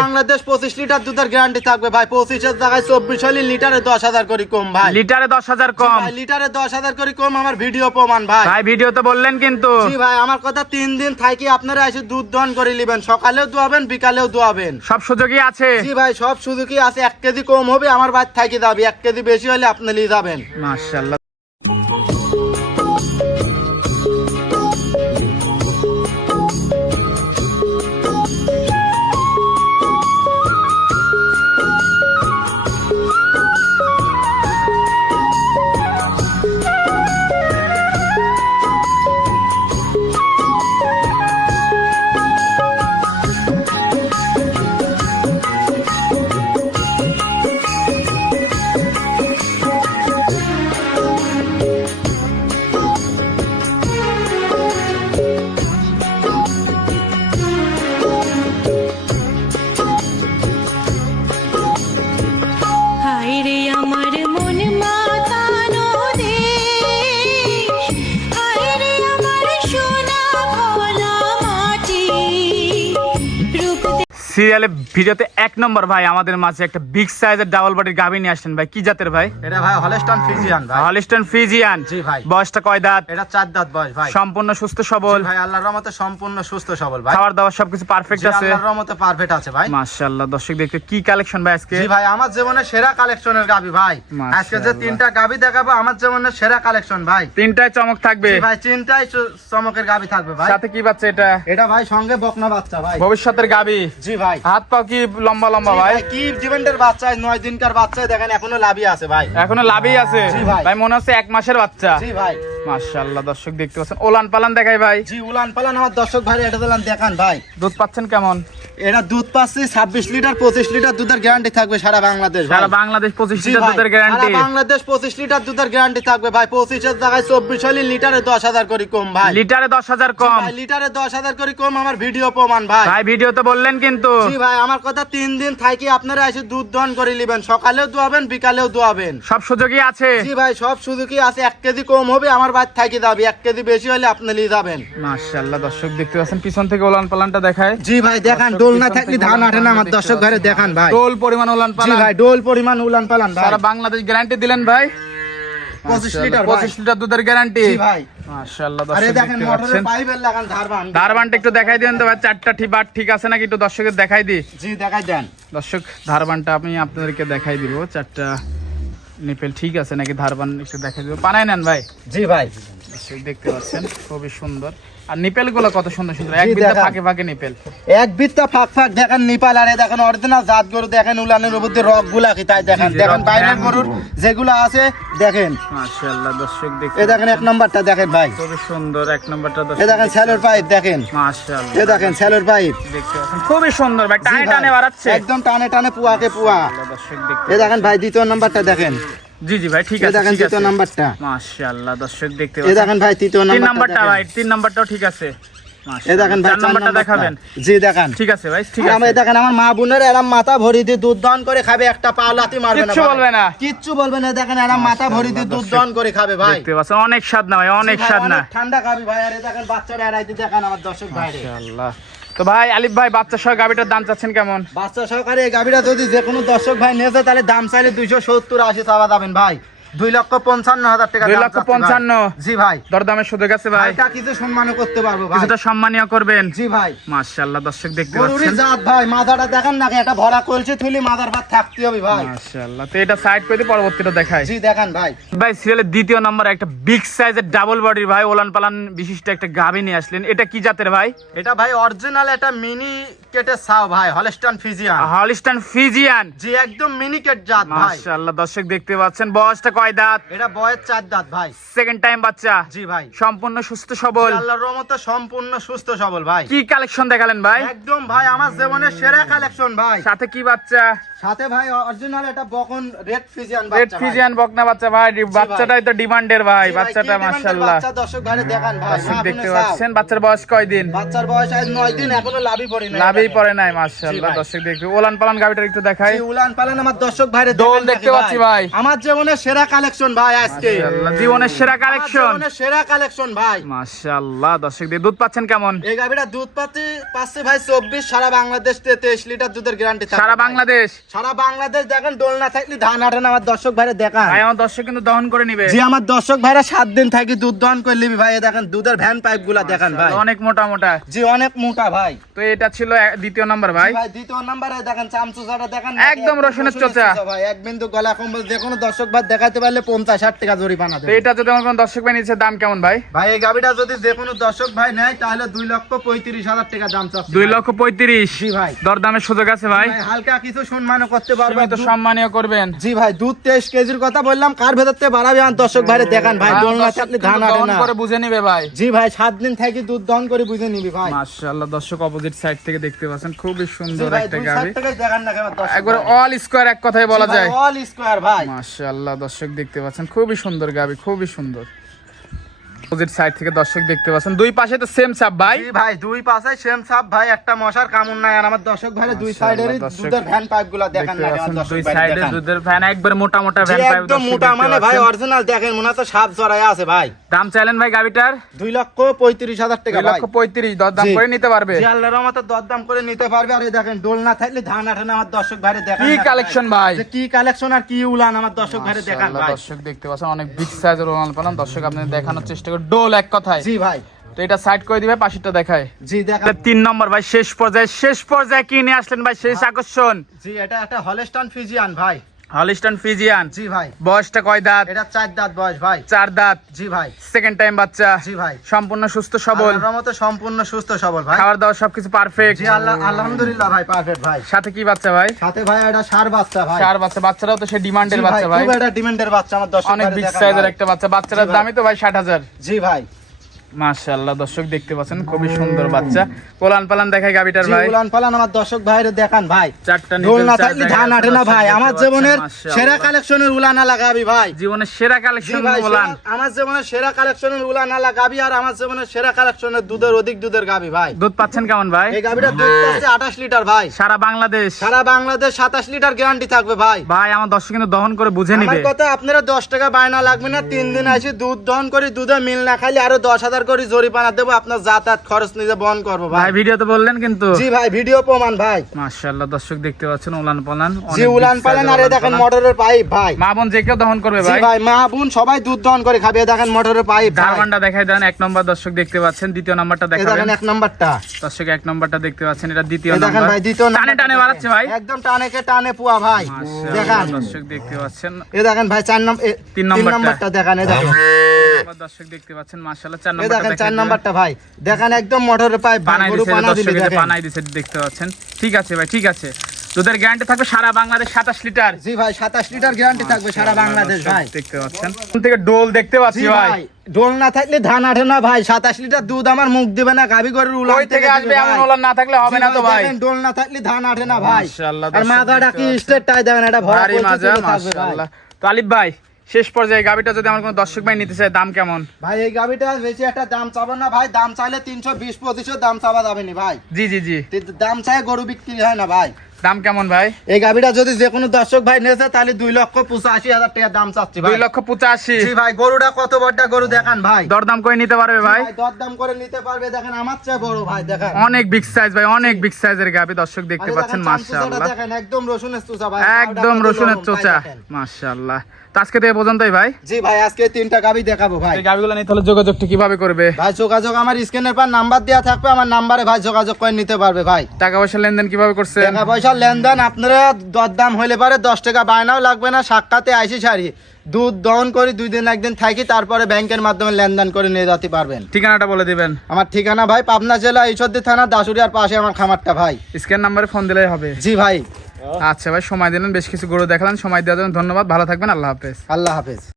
বাংলাদেশ পঁচিশ লিটার দুধের গ্যারান্টি থাকবে। ভাই পঁচিশের জায়গায় চব্বিশ হলে লিটারে দশ হাজার করে কম ভাই। লিটারে দশ হাজার কম। ভাই, লিটারে দশ হাজার করে কম আমার ভিডিও প্রমাণ ভাই। ভাই ভিডিওতে বললেন কিন্তু। জি ভাই আমার কথা তিন দিন থাকি আপনারা এসে দুধ দহন করে নেবেন। সকালেও দোয়াবেন বিকালেও দোয়াবেন। সব সুযোগই আছে। জি ভাই সব সুযোগই আছে। এক কেজি কম হবে আমার ভাই থাকি যাবে এক কেজি বেশি হলে আপনি নিয়ে যাবেন। মাশাল্লাহ। সিরিয়ালে ভিডিওতে এক নম্বর ভাই আমাদের মাঝে একটা বিগ সাইজের ডাবল বডির গাভি নিয়ে আসছেন ভাই। কি জাতের ভাই? এটা ভাই হলেস্টন ফিজিয়ান ভাই। হলিস্টন ফ্রিজিয়ান জি ভাই। বয়সটা কয় দাঁত? এটা চার দাঁত বয়স ভাই। সম্পূর্ণ সুস্থ সবল? ভাই আল্লাহর রহমতে সম্পূর্ণ সুস্থ সবল ভাই। খাবার দাবার সবকিছু পারফেক্ট আছে? আল্লাহর রহমতে পারফেক্ট আছে ভাই। মাশাআল্লাহ দর্শক দেখতে কি কালেকশন ভাই আজকে? জি ভাই আমার জীবনে সেরা কালেকশনের গাবি ভাই। আজকে যে তিনটা গাবি দেখাবো আমার জীবনে সেরা কালেকশন ভাই। তিনটায় চমক থাকবে? জি ভাই তিনটাই চমকের গাবি থাকবে ভাই। সাথে কি বাচ্চা এটা? এটা ভাই সঙ্গে বকনা বাচ্চা ভাই। ভবিষ্যতের গাবি জি ভাই। হাত পাও কি লম্বা লম্বা ভাই? কি জীবনের বাচ্চা? নয় দিনকার বাচ্চা দেখেন এখনও লাভই আছে ভাই। এখনও লাভই আছে? ভাই। ভাই মনে হচ্ছে এক মাসের বাচ্চা। জি ভাই। মাশাআল্লাহ দর্শক দেখতে পাচ্ছেন। ওলান পালান দেখাই ভাই। জি উলান পালান আমার দর্শক ভাই এটা দেখান ভাই। দুধ পাচ্ছেন কেমন? এটা দুধ পাচ্ছি ছাব্বিশ লিটার পঁচিশ লিটার দুধের গ্যারান্টি থাকবে সারা বাংলাদেশ সারা বাংলাদেশ পঁচিশ লিটার দুধের গ্যারান্টি বাংলাদেশ পঁচিশ লিটার দুধের গ্যারান্টি থাকবে ভাই। পঁচিশের জায়গায় চব্বিশ হলে লিটারে দশ হাজার করে কম ভাই। লিটারে দশ হাজার কম। লিটারে দশ হাজার করে কম আমার ভিডিও প্রমাণ ভাই। ভাই ভিডিওতে বললেন কিন্তু। জি ভাই আমার কথা তিন দিন থাকি আপনারা এসে দুধ দহন করে নেবেন। সকালেও দোয়াবেন বিকালেও দোয়াবেন। সব সুযোগই আছে। জি ভাই সব সুযোগই আছে। এক কেজি কম হবে আমার ভাই থাকি যাবে এক কেজি বেশি হলে আপনি নিয়ে যাবেন। মাশাআল্লাহ দর্শক দেখতে পাচ্ছেন পিছন থেকে ওলান পালানটা দেখায়। জি ভাই দেখান না থাকলে ধান উলান না আমার দর্শক ঘরে দেখান ভাই। টোল পরিমাণ ওলান জি পালান। ভাই ডোল পরিমাণ উলান পালান ভাই। সারা বাংলাদেশ গ্যারান্টি দিলেন ভাই? পঁচিশ লিটার ভাই। পঁচিশ লিটার দুধের গ্যারান্টি। জি ভাই। মাশাআল্লাহ আরে দর্শক দেখেন মোটরের পাইপের লাগান ধারবান। ধারবানটা একটু দেখাই দিন তো ভাই চারটা ঠিক ঠিক আছে নাকি একটু দেখাই দি জি দেখাই দেন। দর্শক ধারবানটা আমি আপনাদেরকে দেখাই দিব। চারটা নিপেল ঠিক আছে নাকি ধারবান একটু দেখাই দিব। পানাই নেন ভাই। জি ভাই। দেখতে পাচ্ছেন খুবই সুন্দর। আর কত সুন্দর সুন্দর। এক ফাঁকে ফাঁকে নিপেল। এক বিত্তা ফাঁক ফাঁক দেখেন নিপাল আরে দেখেন অরিজিনাল জাত গরু দেখেন উলানের উপর দিয়ে রকগুলা কি তাই দেখেন। দেখেন বাইরের গরুর যেগুলো আছে দেখেন। মাশাআল্লাহ দর্শক দেখতে এ দেখেন এক নম্বরটা দেখেন ভাই। খুবই সুন্দর এক নম্বরটা এ দর্শক দেখেন স্যালোর পাইপ দেখেন। মাশাআল্লাহ। দেখেন স্যালোর পাইপ দেখতে পাচ্ছেন। খুবই সুন্দর ভাই টানে টানে বাড়াচ্ছে। একদম টানে টানে পুয়াকে পুয়া। দর্শক দেখতে দেখেন ভাই দ্বিতীয় নাম্বারটা দেখেন। জি জি ভাই ঠিক আছে দেখেন তৃতীয় নাম্বারটা। মাশাআল্লাহ দর্শক দেখতে এ পাচ্ছেন দেখেন ভাই তৃতীয় তিন নাম্বারটা নাম্বারটা তিন নাম্বারটাও ঠিক আছে। এ দেখেন ভাই চার চার নাম্বারটা নাম্বারটা। দেখাবেন। জি দেখেন। ঠিক আছে ভাই ঠিক আর আমি দেখেন আমার মা বোনের এরম মাথা ভরি দিয়ে দুধ দহন করে খাবে একটা পা মারবে না কিচ্ছু বলবে না। কিচ্ছু বলবে না দেখেন এরম মাথা ভরি দিয়ে দুধ করে খাবে ভাই। দেখতে পাচ্ছেন অনেক স্বাদ না ভাই অনেক ভাই, স্বাদ না। ঠান্ডা খাবি ভাই আরে দেখেন বাচ্চারা এরাইতে দেখেন আমার দর্শক মাশাআল্লাহ। তো ভাই, আলিফ ভাই, বাচ্চা সহ গাবিটার দাম চাচ্ছেন কেমন? বাচ্চা সহকারে এই যদি যে কোনো দর্শক ভাই নিয়ে যায় তাহলে দাম চাইলে দুইশো সত্তর আশি চাওয়া যাবেন ভাই। দুই লক্ষ পঞ্চান্ন হাজার টাকা দুই লক্ষ পঞ্চান্ন? জি ভাই। দরদামের সুযোগ আছে ভাই। ভাইটা কিছু সম্মানও করতে পারব ভাই। কিছুটা সম্মানীয় করবেন। জি ভাই। মাশাআল্লাহ দর্শক দেখতে পাচ্ছেন। জাত ভাই মাথাটা দেখেন নাকি একটা ভরা কলসি থুলি মাথার ভাত থাকতে হবে ভাই। মাশাআল্লাহ তো এটা সাইড করে পরবর্তীটা দেখায় জি দেখেন ভাই। ভাই সিরিয়ালের দ্বিতীয় নম্বরে একটা বিগ সাইজের ডাবল বডির ভাই ওলান পালান বিশিষ্ট একটা গাবি নিয়ে আসলেন। এটা কি জাতের ভাই? এটা ভাই অরিজিনাল একটা মিনি কেটে সাও ভাই হলস্টান ফিজিয়ান হলিস্টান ফিজিয়ান জি একদম মিনি কেট জাত ভাই। মাশাআল্লাহ দর্শক দেখতে পাচ্ছেন। বয়সটা কয় দাঁত। এটা বয়ের চার দাঁত ভাই। সেকেন্ড টাইম বাচ্চা। জি ভাই। সম্পূর্ণ সুস্থ সবল। আল্লাহর রহমতে সম্পূর্ণ সুস্থ সবল ভাই। কি কালেকশন দেখালেন ভাই? একদম ভাই আমার জীবনের সেরা কালেকশন ভাই। সাথে কি বাচ্চা? সাথে ভাই অরিজিনাল একটা বকন রেড ফিজিয়ান রেড ফিজিয়ান বকনা বাচ্চা ভাই। বাচ্চাটাই তো ডিমান্ডের ভাই। বাচ্চাটা মাশাআল্লাহ। বাচ্চা দর্শক ভাই দেখান ভাই। দেখতে পাচ্ছেন বাচ্চার বয়স কয় দিন? বাচ্চার বয়স আজ দিন এখনও লাভই পড়ে না লাভই দেখেন। পড়ে নাই জি মাশাআল্লাহ দর্শক দেখতে ওলান পালান গাবিটা একটু দেখাই। উলান পালান আমার দর্শক ভাইরে দোল দেখতে পাচ্ছি ভাই। আমার জীবনের সেরা কালেকশন ভাই আজকে। জীবনের সেরা কালেকশন জীবনের সেরা কালেকশন ভাই। মাশাআল্লাহ দর্শক দিয়ে দুধ পাচ্ছেন কেমন? এই দুধ পাচ্ছি পাচ্ছে ভাই চব্বিশ সারা বাংলাদেশ লিটার দুধের গ্যারান্টি সারা বাংলাদেশ? সারা বাংলাদেশ দেখেন দোল না থাকলে ধান আটেন আমার দর্শক ভাইরে দেখান। ভাই আমার দর্শক কিন্তু দহন করে নিবে। যে আমার দর্শক ভাইরা সাত দিন থাকি দুধ দহন করে নিবি ভাই দেখেন দুধের ভ্যান পাইপগুলা দেখেন ভাই। অনেক মোটা মোটা। জি অনেক মোটা ভাই। তো এটা ছিল দ্বিতীয় নাম্বার ভাই। ভাই দ্বিতীয় নাম্বারে দেখেন চামচুচাটা দেখেন একদম রসুনের চোচা। ভাই এক বিন্দু গলা কম্বল যে কোনো দর্শক ভাই দেখাতে পারলে পঞ্চাশ ষাট টাকা জরিমানা তো দেবে। এটা যদি আমার কোনো দর্শক ভাই নিচ্ছে দাম কেমন ভাই? ভাই এই গাবিটা যদি যে কোনো দর্শক ভাই নেয় তাহলে দুই লক্ষ পঁয়ত্রিশ হাজার টাকা দাম চাচ্ছি দুই লক্ষ পঁয়ত্রিশ? জি ভাই। দরদামের সুযোগ আছে ভাই? ভাই, হালকা কিছু সম্মানও করতে পারবে দুধ- সম্মানীয় করবেন। জি ভাই দুধ তেইশ কেজির কথা বললাম কার ভেতর থেকে বাড়াবে আমার দর্শক ভাইরে দেখান ভাই আমার দোল না দর্শক থাকলে কিন্তু ধান দহন না। করে বুঝে নিবে ভাই। জি ভাই সাত দিন থাকি দুধ দহন করে বুঝে নিবি ভাই। মাশাআল্লাহ দর্শক অপোজিট সাইড থেকে দেখতে পাচ্ছেন খুবই সুন্দর ভাই একটা দর্শক একবার অল স্কোয়ার এক কথায় বলা যায়। অল স্কোয়ার ভাই। মাশাআল্লাহ দর্শক দেখতে পাচ্ছেন। খুবই সুন্দর গাবি খুবই সুন্দর। অপোজিট সাইড থেকে দর্শক দেখতে পাচ্ছেন। দুই পাশে তো সেম সাপ ভাই। ভাই দুই পাশে সেম সাপ ভাই একটা মশার কামড় নাই। আর আমার দর্শক ভাইরে দুই দর্শক দুধের ভ্যান পাইপগুলা দেখান না দুই সাইডে দুধের একবার মোটা মোটা ভ্যান পাইপ একদম মোটা মানে ভাই অরিজিনাল দেখেন মনে সাপ জড়ায় আছে ভাই। দাম চাইলেন ভাই গাবিটার দুই লক্ষ পঁয়ত্রিশ হাজার টাকা দুই ভাই। লক্ষ পঁয়ত্রিশ দরদাম। করে নিতে পারবে। জি আল্লাহর দরদাম করে নিতে পারবে। আর এই দেখেন দোল না থাকলে ধান আঠে না আমার দর্শক ভাইরে দেখান কি কালেকশন ভাই? কি কালেকশন আর কি উলান আমার দর্শক ভাইরে দেখান ভাই। দর্শক দেখতে পাচ্ছেন অনেক বিগ সাইজের ওলান পালান। দর্শক আপনাদের দেখানোর চেষ্টা করে ডোল এক কথায়। জি ভাই। তো এটা সাইড করে দিবে পাশেরটা দেখায়। জি দেখা তিন নম্বর ভাই শেষ পর্যায়ে শেষ পর্যায়ে কি নিয়ে আসলেন ভাই শেষ আকর্ষণ। জি এটা একটা হলেস্টন ফিজিয়ান ভাই। হলিস্টন ফিজিয়ান। জি ভাই। বয়সটা কয় দাঁত? এটা চার দাঁত বয়স ভাই। চার দাঁত। জি ভাই। সেকেন্ড টাইম বাচ্চা। জি ভাই। সম্পূর্ণ সুস্থ সবল? রহমতে সম্পূর্ণ সুস্থ সবল ভাই। খাবার দাবার সবকিছু পারফেক্ট জি আল্লাহ আলহামদুলিল্লাহ ভাই পারফেক্ট ভাই। সাথে কি বাচ্চা ভাই? সাথে ভাই এটা সার বাচ্চা ভাই। চার বাচ্চা। বাচ্চারাও তো সে ডিমান্ডের বাচ্চা ভাই। খুব একটা ডিমান্ডের বাচ্চা আমার দর্শক অনেক ভাইরে বিগ সাইজের একটা বাচ্চা। বাচ্চাটার দামই তো ভাই ষাট হাজার। জি ভাই। মাশাআল্লাহ দর্শক দেখতে পাচ্ছেন খুবই সুন্দর বাচ্চা। পোলান গাবিটার ভাই। উলান পালান আমার দর্শক ভাইরে দেখান ভাই। চারটা ঢোল না থাকলে ধান আটে না ভাই। আমার জীবনের সেরা কালেকশনের উলানা লাগাবি ভাই। জীবনের সেরা কালেকশন সেরা- আমার জীবনের সেরা কালেকশনের উলানা লাগাবি আর আমার জীবনের সেরা কালেকশনের দুধের অধিক দুধের গাবি ভাই। দুধ পাচ্ছেন কেমন ভাই? এই গাবিটা দুধ পাচ্ছে আঠাশ লিটার ভাই। সারা বাংলাদেশ। সারা বাংলাদেশ সাতাশ লিটার গ্যারান্টি থাকবে ভাই। ভাই আমার দর্শক কিন্তু দহন করে বুঝে আমার নিবে। কথা আপনারা দশ টাকা বায়না লাগবে না তিন দিন আসি দুধ দহন করে দুধে মিল না খাইলে আরও দশ হাজার করে জরিপানা দেবো আপনার যাতায়াত খরচ নিজে বহন করব ভাই। ভাই ভিডিওতে বললেন কিন্তু। জি ভাই ভিডিও প্রমাণ ভাই। মাশাআল্লাহ দর্শক দেখতে পাচ্ছেন উলান পালান জি উলান পালান আর দেখেন মোটরের পাইপ ভাই। মা বোন যে কেউ দহন করবে ভাই। ভাই মা বোন সবাই দুধ দহন করে খাবে দেখেন মোটরের পাইপ ভাই। দেখাই দেন এক নম্বর দর্শক দেখতে পাচ্ছেন দ্বিতীয় নাম্বারটা এই দেখাবেন। দেখেন এক নাম্বারটা। দর্শক এক নম্বরটা দেখতে পাচ্ছেন এটা দ্বিতীয় এই দেখেন ভাই দ্বিতীয় টানে টানে বাড়াচ্ছে ভাই। একদম টানে কে টানে পুয়া ভাই। দেখান। দর্শক দেখতে পাচ্ছেন। এ দেখেন ভাই চার নম্বর তিন নাম্বারটা। দেখেন এই দেখেন। দর্শক দেখতে পাচ্ছেন মাশাআল্লাহ চার এই দেখেন দেখাই নাম্বারটা ভাই। দেখেন একদম মোটরের পাইপ গরু পানা দিলি দেখেন। বানাই দিছে দেখতে পাচ্ছেন। ঠিক আছে ভাই ঠিক আছে। দুধের গ্যারান্টি থাকবে সারা বাংলাদেশ সাতাশ লিটার। জি ভাই সাতাশ লিটার গ্যারান্টি থাকবে সারা বাংলাদেশ ভাই। দেখতে পাচ্ছেন। থেকে ডোল দেখতে পাচ্ছি ভাই। ডোল না থাকলে ধান আঠে না ভাই সাতাশ লিটার দুধ আমার মুখ দিবে না গাভি গরুর উলান থেকে আসবে এমন ওলান না থাকলে হবে না তো ভাই? ডোল না থাকলে ধান আঠে না ভাই। মাশাআল্লাহ, আর মাথাটা কি স্টেট টাই দেখেন এটা ভরা মাশাআল্লাহ। তো আলিফ ভাই শেষ পর্যায়ে গাড়িটা যদি আমার কোনো দর্শক ভাই নিতে চায় দাম কেমন? ভাই এই গাড়িটা বেশি একটা দাম চাবো না ভাই। দাম চাইলে তিনশো বিশ পঁচিশও দাম চাওয়া যাবে না ভাই। জি জি জি। দাম চাই গরু বিক্রি হয় না ভাই। দাম কেমন ভাই? এই গাভিটা যদি যে কোনো দর্শক ভাই নেছে তাহলে দুই লক্ষ পঁচাশি হাজার টাকা দাম চাচ্ছি ভাই। দুই লক্ষ পঁচাশি। জি ভাই গরুটা কত বড়টা গরু দেখান ভাই। দরদাম করে নিতে পারবে ভাই? দরদাম করে নিতে পারবে দেখেন আমার চেয়ে বড় ভাই দেখেন। অনেক বিগ সাইজ ভাই অনেক বিগ সাইজের গাবি দর্শক দেখতে পাচ্ছেন দেখেন মাশাআল্লাহ। দেখেন একদম রসুনের চোচা ভাই একদম রসুনের চোচা দেখেন। মাশাআল্লাহ। তো আজকে তো এ পর্যন্তই ভাই। জি ভাই আজকে তিনটা গাভি দেখাবো ভাই। এই গাবিগুলো নিতে হলে যোগাযোগটা কীভাবে করবে? ভাই যোগাযোগ আমার স্ক্রিনের পর নাম্বার দেওয়া থাকবে আমার নাম্বারে ভাই যোগাযোগ করে নিতে পারবে ভাই। টাকা পয়সা লেনদেন কীভাবে করছেন? টাকা পয়সার লেনদেন আপনারা দরদাম হইলে পারে দশ টাকা বায়নাও লাগবে না সাক্ষাতে আইসি সারি। দুধ দহন করি দুই দিন একদিন থাকি তারপরে ব্যাংকের মাধ্যমে লেনদেন করে নিয়ে যেতে পারবেন। ঠিকানাটা বলে দিবেন। আমার ঠিকানা ভাই পাবনা জেলা ঈশ্বরদী থানা দাসুরিয়ার পাশে আমার খামারটা ভাই। স্ক্যান নাম্বারে ফোন দিলেই হবে। জি ভাই। আচ্ছা ভাই সময় দিলেন বেশ কিছু গরু দেখালেন সময় দেওয়ার জন্য ধন্যবাদ ভালো থাকবেন আল্লাহ হাফেজ। আল্লাহ হাফেজ।